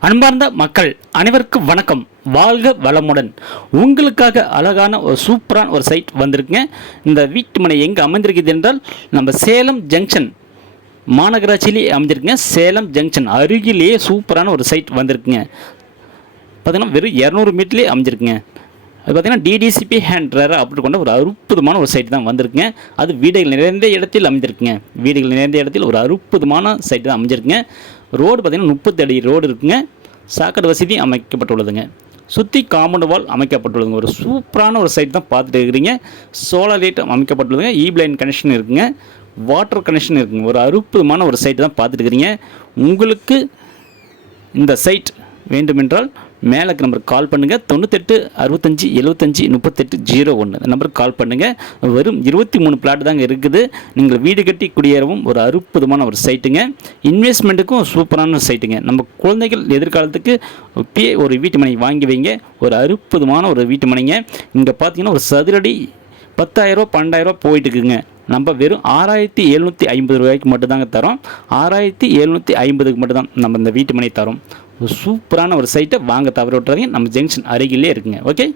அன்பார்ந்த மக்கள் அனைவருக்கும் வணக்கம். வாழ்க வளமுடன். உங்களுக்காக அழகான ஒரு சூப்பரான ஒரு சைட் வந்திருக்குங்க. இந்த வீட்டு மனை எங்கே அமைந்திருக்குது என்றால் நம்ம சேலம் ஜங்ஷன் மாநகராட்சியிலே அமைஞ்சிருக்குங்க. சேலம் ஜங்ஷன் அருகிலேயே சூப்பரான ஒரு சைட் வந்திருக்குங்க. பார்த்தீங்கன்னா வெறும் 200 மீட்டர்லேயே அமைஞ்சிருக்குங்க. அது பார்த்தீங்கன்னா டிடிசிபி ஹேண்ட் ரேரா அப்படி கொண்ட ஒரு அற்புதமான ஒரு சைட் தான் வந்திருக்குங்க. அது வீடுகள் நிறைந்த இடத்தில் அமைஞ்சிருக்குங்க. வீடுகள் நிறைந்த இடத்தில் ஒரு அற்புதமான சைட் தான் அமைஞ்சிருக்குங்க. ரோடு பார்த்தீங்கன்னா 30 அடி ரோடு இருக்குங்க. சாக்கடை வசதி அமைக்கப்பட்டுள்ளதுங்க. சுற்றி காம்பவுண்ட் வால் அமைக்கப்பட்டுள்ளதுங்க. ஒரு சூப்பரான ஒரு சைட் தான் பார்த்துட்டு இருக்கிறீங்க. சோலார் லைட் அமைக்கப்பட்டுள்ளதுங்க. லைன் கனெக்ஷன் இருக்குங்க. வாட்டர் கனெக்ஷன் இருக்குங்க. ஒரு அற்புதமான ஒரு சைட் தான் பார்த்துட்டு இருக்கிறீங்க. உங்களுக்கு இந்த சைட் வேண்டுமென்றால் மேலே நம்பருக்கு கால் பண்ணுங்கள். 98 65 75 38 01 அந்த நம்பருக்கு கால் பண்ணுங்கள். வெறும் 23 பிளாட் தாங்க இருக்குது. நீங்கள் வீடு கட்டி குடியேறவும் ஒரு அற்புதமான ஒரு சைட்டுங்க. இன்வெஸ்ட்மெண்ட்டுக்கும் சூப்பரான ஒரு சைட்டுங்க. நம்ம குழந்தைகள் எதிர்காலத்துக்கு இப்பயே ஒரு வீட்டு மனை வாங்கி வைங்க. ஒரு அற்புதமான ஒரு வீட்டு மனைங்க. இங்கே பார்த்தீங்கன்னா ஒரு சதுரடி 10,000 12,000 போயிட்டு இருக்குங்க. நம்ம வெறும் 6,750 ரூபாய்க்கு மட்டும்தாங்க தரோம். 6,750க்கு மட்டும்தான் நம்ம இந்த வீட்டு மனை தரோம். சூப்பரான ஒரு சைட்டை வாங்க தவற விட்டுறாதீங்க. நம்ம ஜங்ஷன் அருகிலே இருக்குங்க. ஓகே.